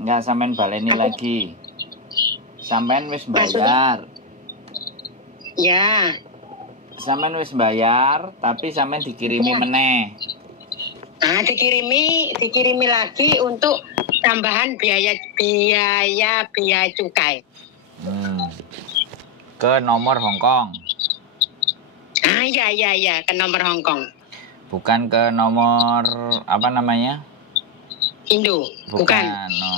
Enggak, sampean baleni Apa? lagi. Sampean wis Maksudnya? bayar. Ya. Sampean wis bayar, tapi sampean dikirimi meneh. Nah, dikirimi lagi untuk tambahan biaya cukai. Ke nomor Hongkong. Ah, ya, ke nomor Hongkong. Bukan ke nomor apa namanya? Indo. Bukan. No.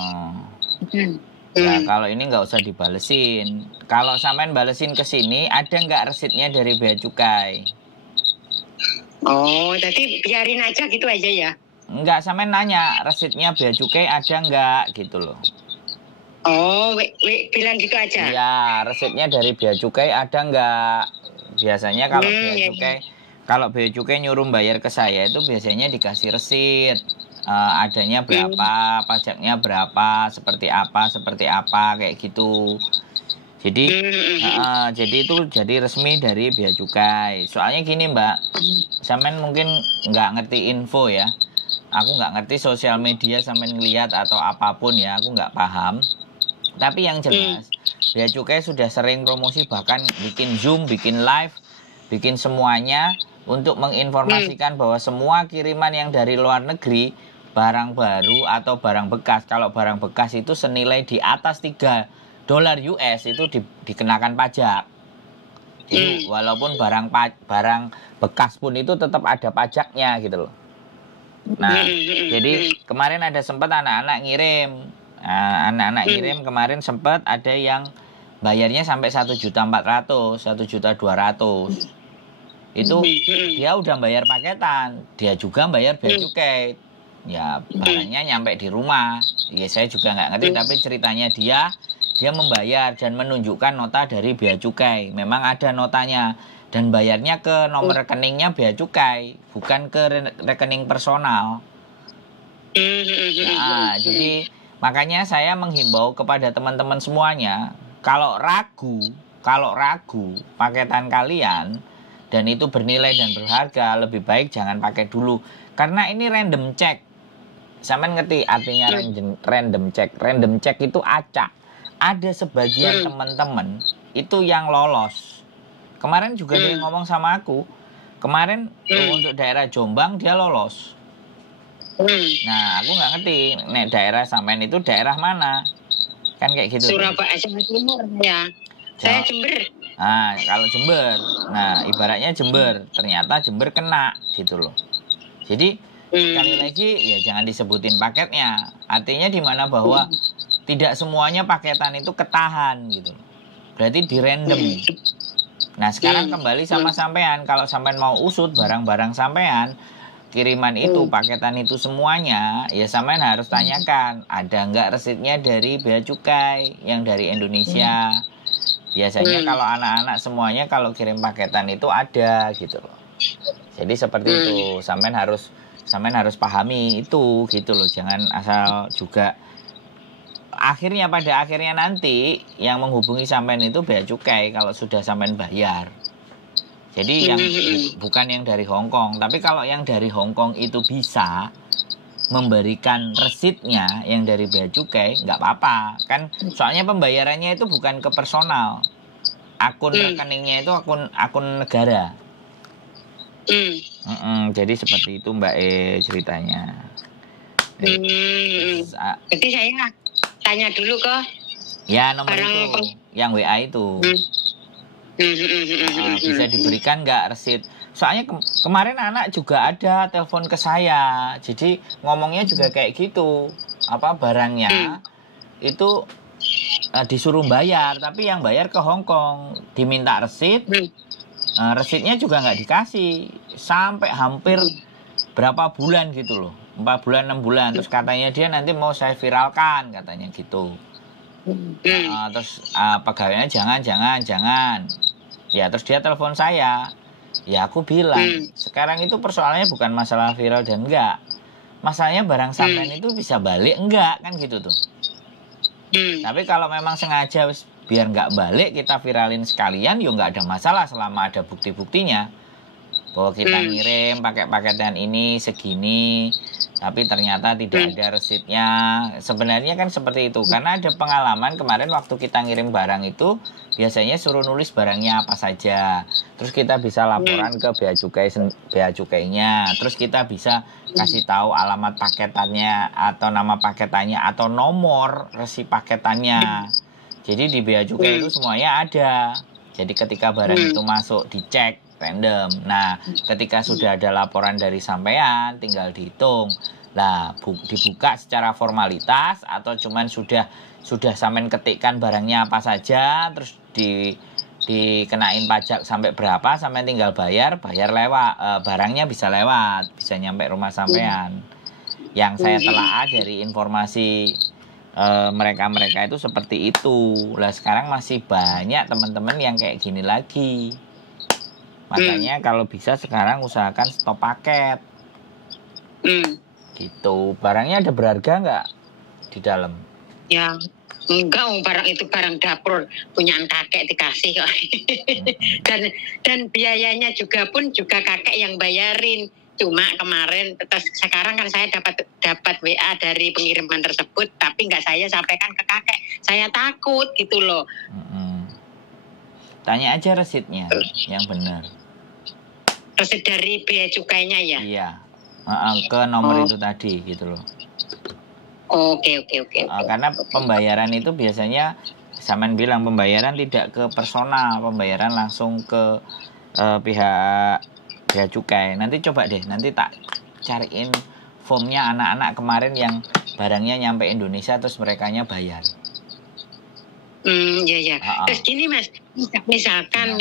Ya, kalau ini nggak usah dibalesin. Kalau sampean balesin ke sini, ada nggak resitnya dari bea cukai? Oh, jadi biarin aja gitu aja ya? Enggak, sampean nanya, resitnya bea cukai ada nggak gitu loh. Oh, bilang gitu aja? Iya, resitnya dari bea cukai ada nggak? Biasanya kalau bea cukai, kalau bea cukai nyuruh bayar ke saya itu biasanya dikasih resit. Adanya berapa, pajaknya berapa, seperti apa, kayak gitu. Jadi, jadi itu jadi resmi dari bea cukai. Soalnya gini Mbak, sampean mungkin nggak ngerti info ya. Aku nggak ngerti sosial media sampean ngeliat atau apapun ya, aku nggak paham. Tapi yang jelas, bea cukai sudah sering promosi, bahkan bikin Zoom, bikin live, bikin semuanya untuk menginformasikan bahwa semua kiriman yang dari luar negeri, barang baru atau barang bekas, kalau barang bekas itu senilai di atas $3 US itu dikenakan pajak. Jadi walaupun barang bekas pun itu tetap ada pajaknya gitu loh. Nah, jadi kemarin ada sempat anak-anak ngirim. Ngirim kemarin sempat ada yang bayarnya sampai 1.400.000, 1.200.000. Itu dia udah bayar paketan, dia juga bayar bea cukai. Ya barangnya nyampe di rumah. Ya saya juga nggak ngerti, tapi ceritanya dia membayar dan menunjukkan nota dari bea cukai. Memang ada notanya dan bayarnya ke nomor rekeningnya bea cukai, bukan ke rekening personal. Nah, jadi makanya saya menghimbau kepada teman-teman semuanya, kalau ragu paketan kalian dan itu bernilai dan berharga, lebih baik jangan pakai dulu. Karena ini random check. Sampean ngerti artinya random check? Random check itu acak. Ada sebagian teman-teman itu yang lolos. Kemarin juga dia ngomong sama aku. Kemarin untuk daerah Jombang dia lolos. Nah, aku nggak ngerti. Nek daerah sampean itu daerah mana? Kan kayak gitu. Surabaya, Jawa Timur ya. Saya Jember. Nah, kalau Jember. Nah, ibaratnya Jember. Ternyata Jember kena gitu loh. Jadi sekali lagi ya jangan disebutin paketnya. Artinya di mana bahwa tidak semuanya paketan itu ketahan gitu. Berarti di random. Nah, sekarang kembali sama sampean. Kalau sampean mau usut barang-barang sampean, kiriman itu, paketan itu semuanya, ya sampean harus tanyakan, ada nggak resitnya dari bea cukai yang dari Indonesia. Biasanya kalau anak-anak semuanya kalau kirim paketan itu ada gitu loh. Jadi seperti itu, sampean harus pahami itu gitu loh. Jangan asal juga pada akhirnya nanti yang menghubungi sampean itu bea cukai kalau sudah sampean bayar. Jadi yang bukan yang dari Hongkong, tapi kalau yang dari Hongkong itu bisa memberikan resitnya yang dari bea cukai, nggak apa-apa kan. Soalnya pembayarannya itu bukan ke personal, akun rekeningnya itu akun negara. Jadi seperti itu Mbak ceritanya. Jadi saya tanya dulu ke ya nomor itu yang WA itu. Bisa diberikan nggak resit? Soalnya kemarin anak juga ada telepon ke saya, jadi ngomongnya juga kayak gitu, apa barangnya itu disuruh bayar, tapi yang bayar ke Hongkong, diminta resit. Resitnya juga nggak dikasih sampai hampir berapa bulan gitu loh, 4 bulan 6 bulan. Terus katanya dia nanti mau saya viralkan katanya gitu. Terus pegawainya jangan. Ya terus dia telepon saya. Ya aku bilang sekarang itu persoalannya bukan masalah viral dan enggak, masalahnya barang sampean itu bisa balik enggak kan gitu tuh. Tapi kalau memang sengaja biar nggak balik kita viralin sekalian, ya nggak ada masalah selama ada bukti-buktinya bahwa kita ngirim pakai paketan ini segini, tapi ternyata tidak ada resitnya. Sebenarnya kan seperti itu, karena ada pengalaman kemarin waktu kita ngirim barang itu biasanya suruh nulis barangnya apa saja, terus kita bisa laporan ke bea cukainya, terus kita bisa kasih tahu alamat paketannya atau nama paketannya atau nomor resi paketannya. Jadi di bea cukai itu semuanya ada. Jadi ketika barang itu masuk dicek random. Nah, ketika sudah ada laporan dari sampean, tinggal dihitung. Lah, dibuka secara formalitas atau cuman sudah sampean ketikkan barangnya apa saja, terus dikenain pajak sampai berapa, sampean tinggal bayar lewat, barangnya bisa lewat, bisa nyampe rumah sampean. Yang saya telaah dari informasi mereka itu seperti itu. Lah sekarang masih banyak teman-teman yang kayak gini lagi. Makanya kalau bisa sekarang usahakan stop paket. Gitu. Barangnya ada berharga nggak di dalam? Ya, enggak, barang itu barang dapur punyaan kakek dikasih kok. dan biayanya juga kakek yang bayarin. Cuma kemarin, terus sekarang kan saya dapat WA dari pengiriman tersebut, tapi nggak saya sampaikan ke kakek. Saya takut gitu loh. Tanya aja resitnya yang benar. Resit dari bea cukainya ya? Iya, ke nomor itu tadi gitu loh. Oke. Karena pembayaran itu biasanya, Saman bilang pembayaran tidak ke personal, pembayaran langsung ke pihak bea cukai. Nanti coba deh, nanti tak cariin formnya anak-anak kemarin yang barangnya nyampe Indonesia terus merekanya bayar. Ya. Terus gini Mas, misalkan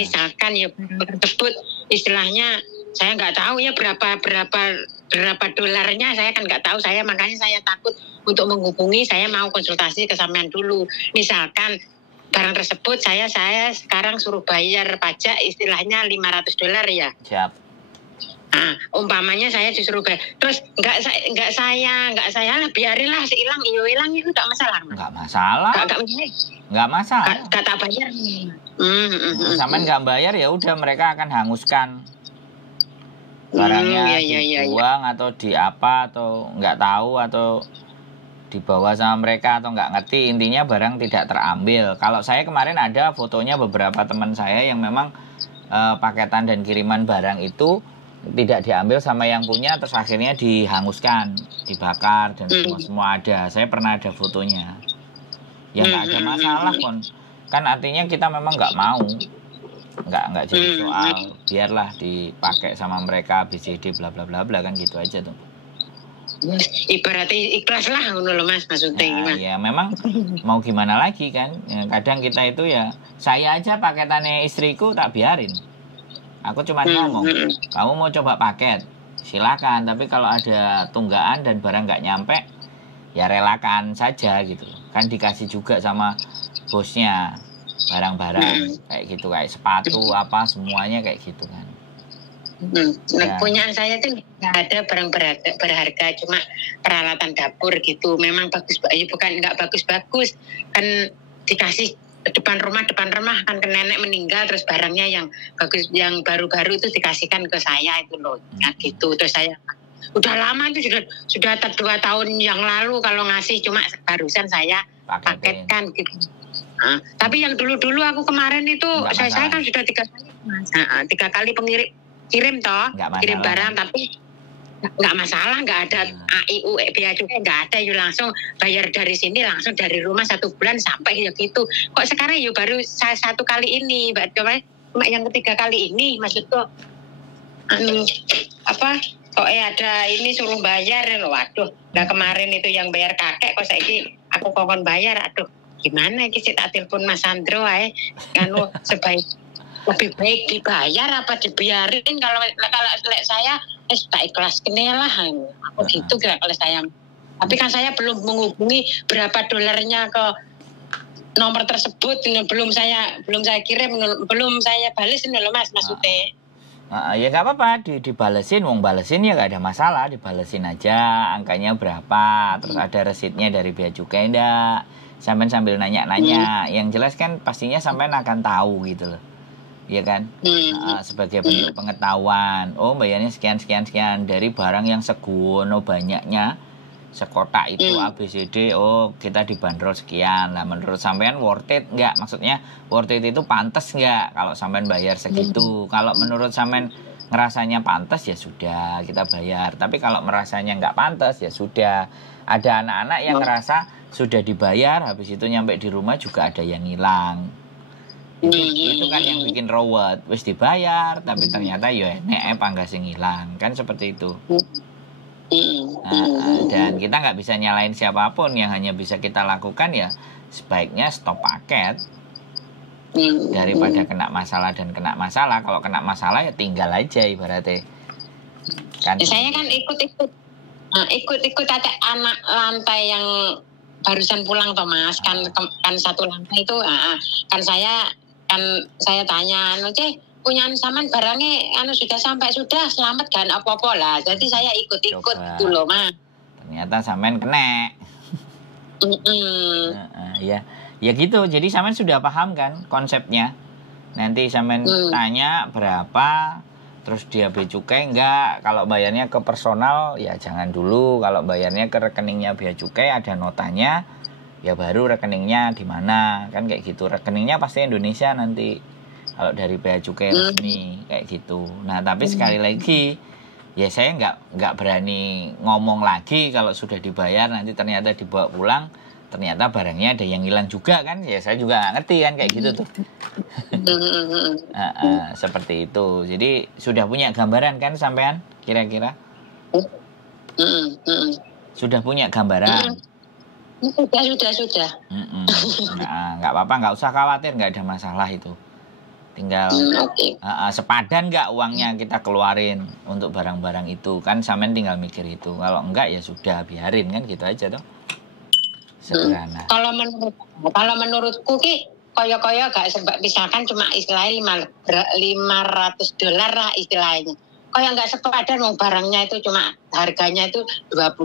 ya tersebut istilahnya saya nggak tahu ya berapa dolarnya, saya kan nggak tahu, makanya saya takut untuk menghubungi, saya mau konsultasi ke sampean dulu. Misalkan barang tersebut saya sekarang suruh bayar pajak istilahnya $500 ya. Siap. Nah, umpamanya saya disuruh bayar, terus nggak saya lah, biarinlah hilang itu nggak masalah. Nggak masalah. Nggak masalah. Kata bayar. Sampean nggak bayar ya udah, mereka akan hanguskan barangnya, dibuang atau di apa atau nggak tahu atau dibawa sama mereka atau nggak ngerti. Intinya barang tidak terambil. Kalau saya kemarin ada fotonya beberapa teman saya yang memang paketan dan kiriman barang itu tidak diambil sama yang punya, terus akhirnya dihanguskan, dibakar dan semua ada. Saya pernah ada fotonya. Ya nggak ada masalah kan artinya kita memang nggak mau, nggak jadi soal, biarlah dipakai sama mereka BCD bla bla bla bla, kan gitu aja tuh. Ibaratnya ikhlas lah loh Mas, maksudnya. Ya memang mau gimana lagi kan, ya, kadang kita itu ya, saya aja paketannya istriku tak biarin. Aku cuma ngomong, kamu mau coba paket, silakan. Tapi kalau ada tunggaan dan barang nggak nyampe, ya relakan saja gitu. Kan dikasih juga sama bosnya barang-barang kayak gitu, kayak sepatu apa semuanya kayak gitu kan. Punyaan saya tuh nggak ada barang berharga, cuma peralatan dapur gitu. Memang bagus, bukan nggak bagus-bagus, kan dikasih depan rumah kan ke nenek meninggal, terus barangnya yang bagus, yang baru-baru itu dikasihkan ke saya itu loh. Gitu. Terus saya udah lama itu sudah 2 tahun yang lalu kalau ngasih, cuma barusan saya paketkan gitu. Tapi yang dulu aku kemarin itu saya kan sudah 3 kali kirim barang, tapi nggak masalah, nggak ada AIU bea cukai, nggak ada, langsung bayar dari sini, langsung dari rumah 1 bulan sampai ya gitu. Kok sekarang baru 1 kali ini Mbak, cuma yang 3 kali ini maksudku kok ada ini suruh bayar loh. Waduh, nah kemarin itu yang bayar kakek, kok saiki aku kokon bayar. Aduh, gimana iki sih, tak telepon Mas Sandro ae kan lebih baik dibayar apa dibiarin. Kalau saya tak ikhlas kene lah aku gitu kalau saya. Tapi kan saya belum menghubungi berapa dolarnya ke nomor tersebut, belum saya kirim, belum saya balas ini loh Mas, maksudnya. Ya nggak apa-apa, dibalesin, balesin ya nggak ada masalah, dibalesin aja angkanya berapa, terus ada resitnya dari bea cukai enggak, sambil nanya-nanya. Yang jelas kan pastinya sampean akan tahu gitu loh. ya kan? Sebagai bentuk pengetahuan. Oh, bayarnya sekian dari barang yang seguono banyaknya. Sekotak itu ABCD, oh kita dibanderol sekian. Nah, menurut sampean worth it nggak? Maksudnya worth it itu pantas nggak kalau sampean bayar segitu? Kalau menurut sampean ngerasanya pantas ya sudah kita bayar. Tapi kalau merasanya nggak pantas ya sudah. Ada anak-anak yang ngerasa sudah dibayar, habis itu nyampe di rumah juga ada yang hilang. Itu kan yang bikin ruwet. Wis dibayar, tapi ternyata ya nek pangga sing hilang. Kan seperti itu. Dan kita nggak bisa nyalain siapapun. Yang hanya bisa kita lakukan ya sebaiknya stop paket daripada kena masalah. Kalau kena masalah ya tinggal aja ibaratnya kan. Saya kan ikut anak lantai yang barusan pulang Thomas kan satu lantai itu kan saya tanya punyaan saman barangnya sudah sampai selamat kan apa-apa lah. Jadi saya ikut itu loh Mas. Ternyata samen kena. Ya gitu. Jadi samen sudah paham kan konsepnya. Nanti samen tanya berapa, terus dia bea cukai enggak. Kalau bayarnya ke personal ya jangan dulu. Kalau bayarnya ke rekeningnya bea cukai ada notanya, ya baru rekeningnya di mana kan kayak gitu. Rekeningnya pasti Indonesia nanti. Kalau dari bea cukai resmi kayak gitu. Nah tapi sekali lagi ya saya nggak berani ngomong lagi kalau sudah dibayar nanti ternyata dibawa pulang ternyata barangnya ada yang hilang juga kan ya saya juga nggak ngerti kan kayak gitu tuh. Seperti itu. Jadi sudah punya gambaran kan sampean kira-kira? Sudah punya gambaran? Sudah. Nggak apa-apa, nggak usah khawatir, nggak ada masalah itu. Tinggal sepadan nggak uangnya kita keluarin untuk barang-barang itu kan sampean tinggal mikir itu. Kalau enggak ya sudah biarin kan gitu aja tuh. Sederhana. Kalau menurutku ki koyo-koyo gak sebab misalkan cuma istilahnya $500 lah istilahnya. Kayak nggak sepadan barangnya itu cuma harganya itu $20